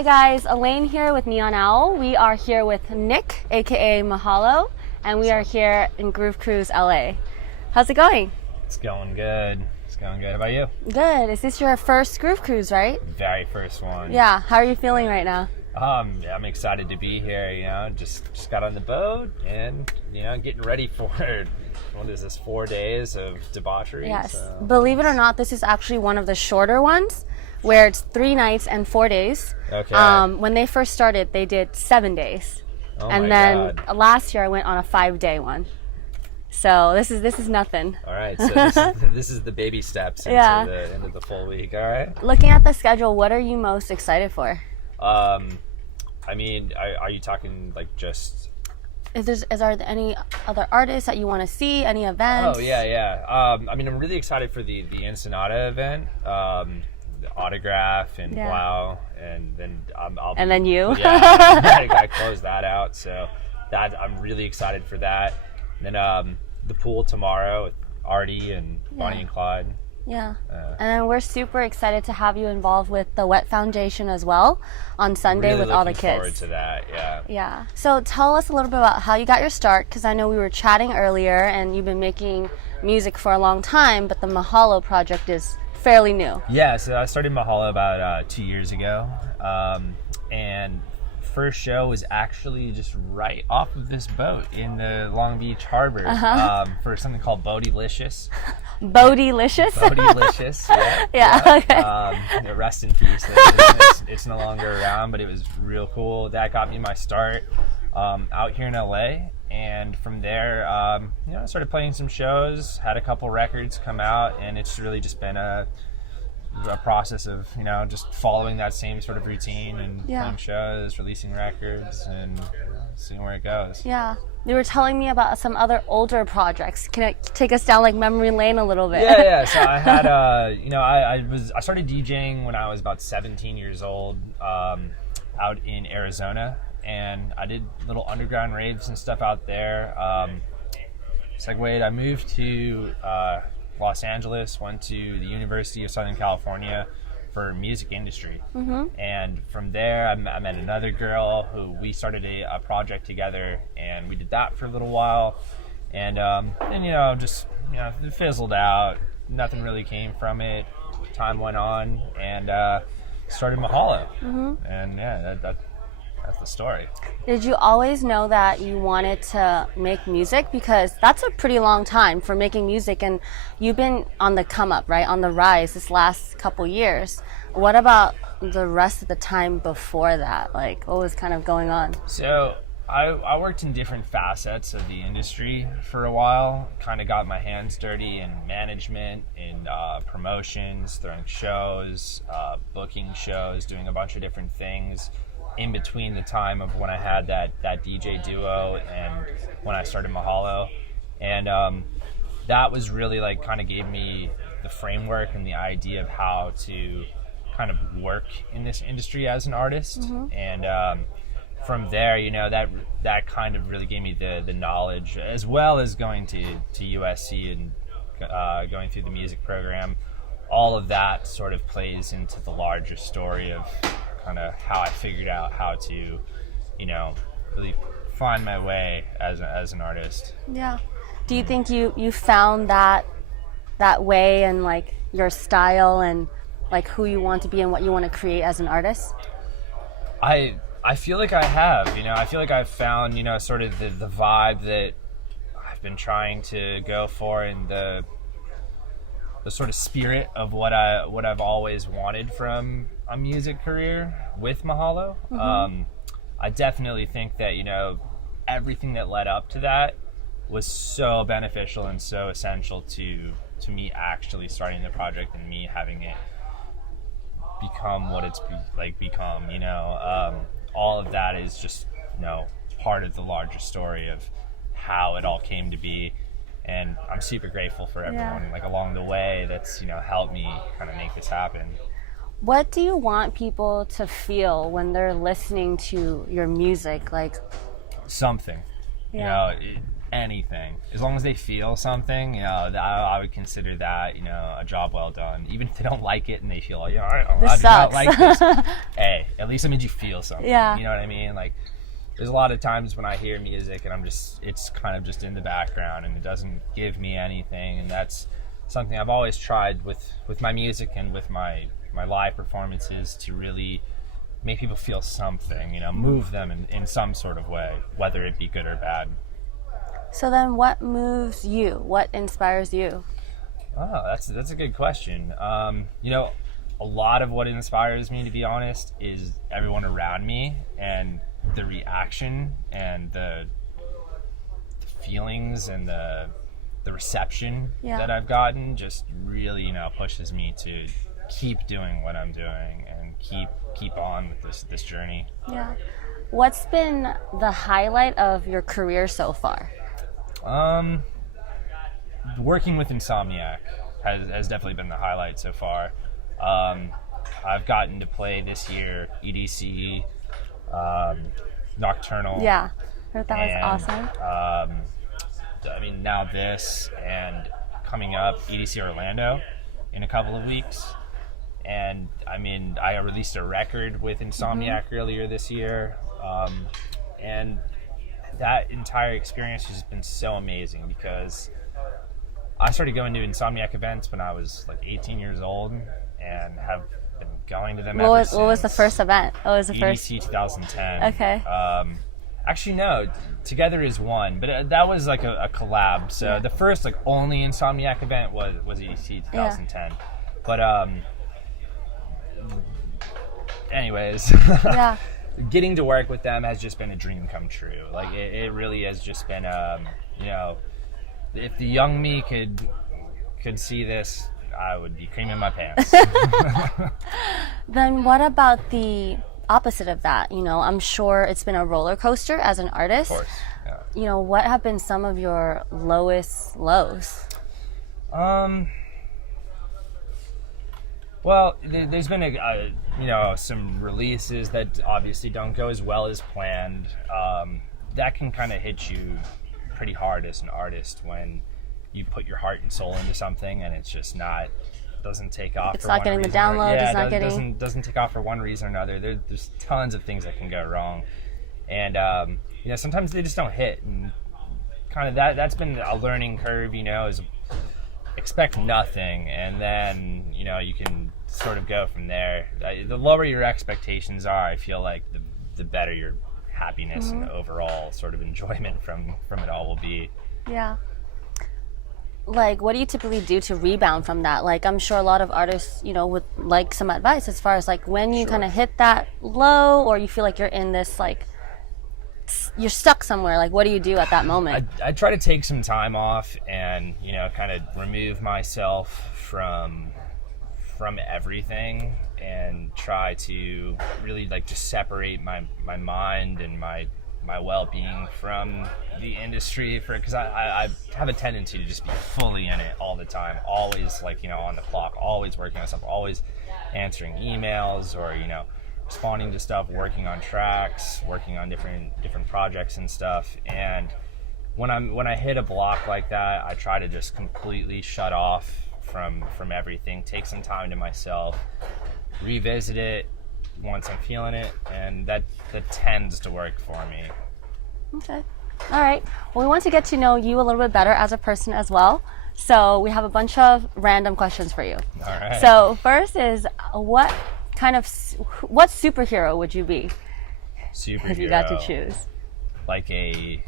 Hi guys, Elaine here with Neon Owl. We are here with Nick, aka Mahalo, and we are here in Groove Cruise LA. How's it going? It's going good. It's going good. How about you? Good. Is this your first Groove Cruise, right? Very first one. Yeah. How are you feeling right now? I'm excited to be here. Just got on the boat and getting ready for what is this, 4 days of debauchery? Yes. So. Believe it or not, this is actually one of the shorter ones, where it's 3 nights and 4 days. Okay. When they first started, they did 7 days, Oh and my then God. last year I went on a 5-day one. So this is nothing. All right. So this is the baby steps into Yeah. into the full week. All right. Looking at the schedule, what are you most excited for? Are you talking like just? Is there any other artists that you want to see? Any events? Oh yeah. I'm really excited for the Insomniac event. The autograph and Yeah. wow, and then I'll be, And then you. Yeah, I gotta close that out. So that I'm really excited for that. And then the pool tomorrow with Artie and Bonnie Yeah. and Clyde. Yeah. And then we're super excited to have you involved with the Wet Foundation as well on Sunday Really with all the looking kids. forward to that. Yeah. Yeah. So tell us a little bit about how you got your start, because I know we were chatting earlier and you've been making music for a long time, but the Mahalo project is fairly new. Yeah. So I started Mahalo about 2 years ago, and first show was actually just right off of this boat in the Long Beach Harbor for something called Bodylicious. Bodylicious? Bodylicious. Yeah. Okay. Rest in peace. It's no longer around, but it was real cool. That got me my start out here in LA, and from there, I started playing some shows. Had a couple records come out, and it's really just been a process of just following that same sort of routine and playing shows, releasing records, and seeing where it goes. Yeah. You were telling me about some other older projects. Can it take us down like memory lane a little bit? Yeah. So I had, I started DJing when I was about 17 years old, out in Arizona, and I did little underground raves and stuff out there. Segued, I moved to Los Angeles, went to the University of Southern California for music industry. And from there I met another girl who we started a project together, and we did that for a little while, and then it fizzled out. Nothing really came from it. Time went on, and started Mahalo. And that's the story. Did you always know that you wanted to make music? Because that's a pretty long time for making music, and you've been on the come up, right? On the rise this last couple years. What about the rest of the time before that? Like, what was kind of going on? So I worked in different facets of the industry for a while. Kind of got my hands dirty in management, in promotions, throwing shows, booking shows, doing a bunch of different things in between the time of when I had that DJ duo and when I started Mahalo. And that was really like kind of gave me the framework and the idea of how to kind of work in this industry as an artist. And from there, that kind of really gave me the knowledge, as well as going to USC and going through the music program. All of that sort of plays into the larger story of kind of how I figured out how to, really find my way as an artist. Yeah. Do you think you found that way and like your style and like who you want to be and what you want to create as an artist? I feel like I have. I feel like I've found, sort of the vibe that I've been trying to go for, and the sort of spirit of what I've always wanted from a music career with Mahalo. I definitely think that everything that led up to that was so beneficial and so essential to me actually starting the project and me having it become what it's become. All of that is just part of the larger story of how it all came to be. And I'm super grateful for everyone along the way that's helped me kind of make this happen. What do you want people to feel when they're listening to your music? Like something. anything, as long as they feel something, I would consider that, a job well done. Even if they don't like it and they feel like, I This do not sucks. like this. Hey, at least it made you feel something. Yeah. You know what I mean? Like, there's a lot of times when I hear music and it's kind of just in the background and it doesn't give me anything, and that's something I've always tried with my music and with my live performances, to really make people feel something, move them in some sort of way, whether it be good or bad. So then what moves you? What inspires you? Oh, that's a good question. A lot of what inspires me, to be honest, is everyone around me and the reaction and the feelings and the reception that I've gotten just really, pushes me to keep doing what I'm doing and keep on with this journey. Yeah. What's been the highlight of your career so far? Working with Insomniac has definitely been the highlight so far. I've gotten to play this year EDC, Nocturnal. Yeah, heard that was awesome. Now this, and coming up EDC Orlando in a couple of weeks. And I released a record with Insomniac earlier this year. And that entire experience has been so amazing, because I started going to Insomniac events when I was like 18 years old, and have been going to them ever since. What was the first event? What was the first? EDC 2010. Okay. Actually, no. Together is one, but that was like a collab. So the first only Insomniac event was EDC 2010. But anyways, getting to work with them has just been a dream come true. Like it really has just been if the young me could see this, I would be creaming my pants. Then what about the opposite of that? I'm sure it's been a roller coaster as an artist. Of course. Yeah. What have been some of your lowest lows? Well, there's been some releases that obviously don't go as well as planned. That can kind of hit you pretty hard as an artist when you put your heart and soul into something and it's just doesn't take off. It's not getting the download. It's not getting. Doesn't take off for one reason or another. There's tons of things that can go wrong, and sometimes they just don't hit. And kind of that's been a learning curve. Is expect nothing, and then you can sort of go from there. The lower your expectations are, I feel like the better your happiness and the overall sort of enjoyment from it all will be. Yeah. Like, what do you typically do to rebound from that? Like, I'm sure a lot of artists, would like some advice as far as like when you kind of hit that low, or you feel like you're in this you're stuck somewhere. Like, what do you do at that moment? I try to take some time off and kind of remove myself from everything and try to really just separate my mind and my well-being from the industry, because I have a tendency to just be fully in it all the time, always on the clock, always working on stuff, always answering emails or responding to stuff, working on tracks, working on different projects and stuff. And when I hit a block like that, I try to just completely shut off from everything, take some time to myself, revisit it once I'm feeling it, and that tends to work for me. Okay. All right. Well, we want to get to know you a little bit better as a person as well. So we have a bunch of random questions for you. All right. So first is, what superhero would you be? Superhero. If you got to choose. Like I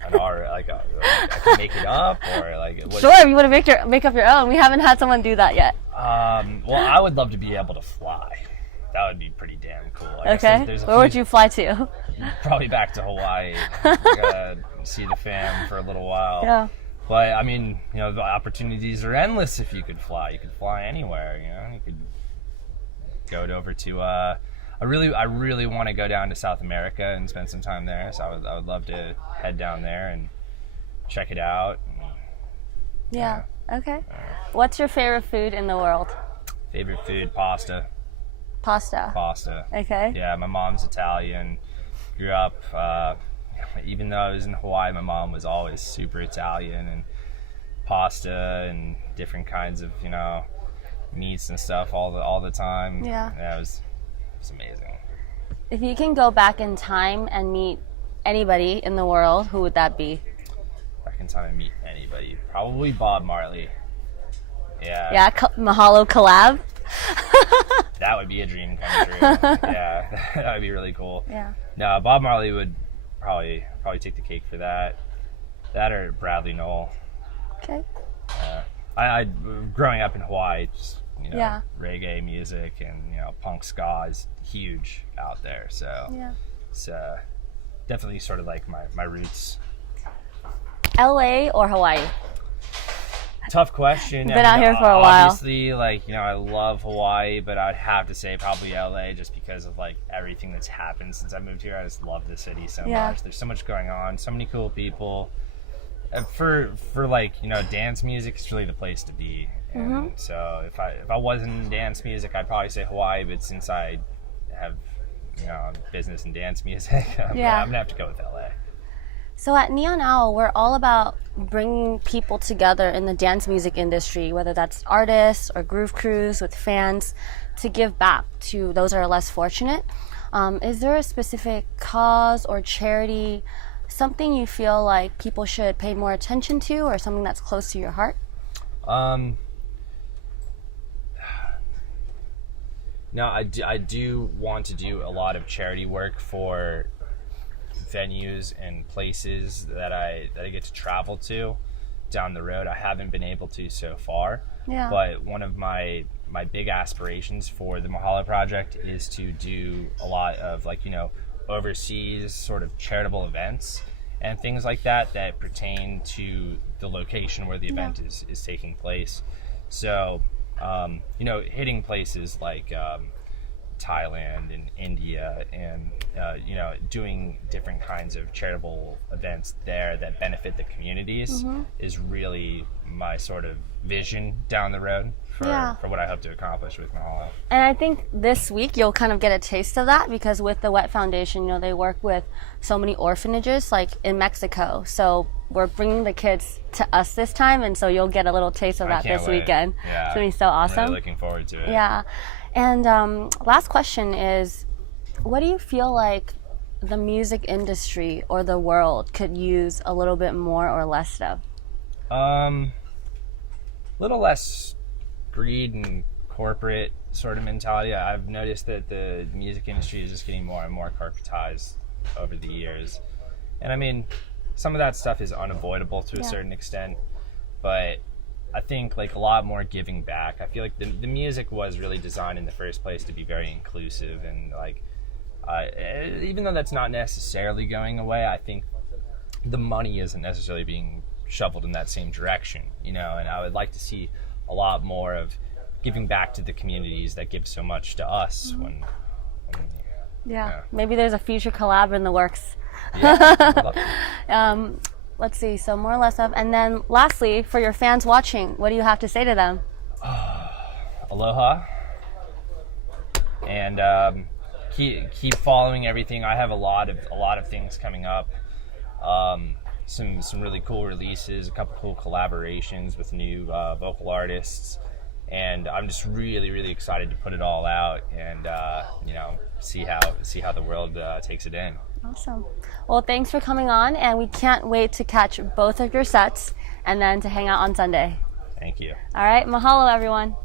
can make it up, or Sure, if you want to make up your own. We haven't had someone do that yet. Well, I would love to be able to fly. That would be pretty damn cool. Okay. Where would you fly to? Probably back to Hawaii. I gotta see the fam for a little while. Yeah. But the opportunities are endless if you could fly. You could fly anywhere. You could go over to. I really want to go down to South America and spend some time there. So I would love to head down there and check it out. Yeah. Okay. What's your favorite food in the world? Favorite food, pasta. Pasta. Pasta. Okay. Yeah, my mom's Italian. Grew up even though I was in Hawaii, my mom was always super Italian, and pasta and different kinds of, you know, meats and stuff all the time. Yeah. It was amazing. If you can go back in time and meet anybody in the world, who would that be? Back in time and meet anybody, probably Bob Marley. Yeah. Yeah, Mahalo collab. That would be a dream come true. Yeah, that would be really cool. Yeah. No, Bob Marley would probably take the cake for that. That or Bradley Noel. Okay. I growing up in Hawaii, just, you know, Yeah. reggae music and, you know, punk ska is huge out there. So Yeah. it's definitely sort of like my roots. LA or Hawaii? Tough question. Been out here for a while. Obviously, like, you know, I love Hawaii, but I'd have to say probably LA, just because of like everything that's happened since I moved here. I just love the city so much. There's so much going on, so many cool people. For like, you know, dance music, it's really the place to be. And so if I wasn't in dance music, I'd probably say Hawaii. But since I have, you know, business in dance music, I'm gonna have to go with LA. So at Neon Owl, we're all about bringing people together in the dance music industry, whether that's artists or groove crews with fans, to give back to those that are less fortunate. Is there a specific cause or charity, something you feel like people should pay more attention to, or something that's close to your heart? No, I do want to do a lot of charity work for venues and places that I get to travel to down the road. I haven't been able to so far. Yeah. But one of my big aspirations for the Mahalo project is to do a lot of, like, you know, overseas sort of charitable events and things like that pertain to the location where the event is taking place. So, you know, hitting places like Thailand and India, and you know, doing different kinds of charitable events there that benefit the communities is really my sort of vision down the road for what I hope to accomplish with Mahalo. And I think this week you'll kind of get a taste of that, because with the WET Foundation, you know, they work with so many orphanages, like in Mexico. So we're bringing the kids to us this time, and so you'll get a little taste of that this weekend. Yeah. It's going to be so awesome. I'm really looking forward to it. Yeah. And last question is, what do you feel like the music industry or the world could use a little bit more or less of? Little less greed and corporate sort of mentality. I've noticed that the music industry is just getting more and more corporatized over the years. And I mean, some of that stuff is unavoidable to a certain extent, but I think like a lot more giving back. I feel like the music was really designed in the first place to be very inclusive, and like even though that's not necessarily going away, I think the money isn't necessarily being shoveled in that same direction, you know, and I would like to see a lot more of giving back to the communities that give so much to us when maybe there's a future collab in the works. Let's see, so more or less of, and then lastly, for your fans watching, what do you have to say to them? Aloha, and keep following everything. I have a lot of things coming up. Some really cool releases, a couple cool collaborations with new vocal artists, and I'm just really excited to put it all out and you know, see how the world takes it in. Awesome. Well, thanks for coming on, and we can't wait to catch both of your sets and then to hang out on Sunday. Thank you. All right, mahalo everyone.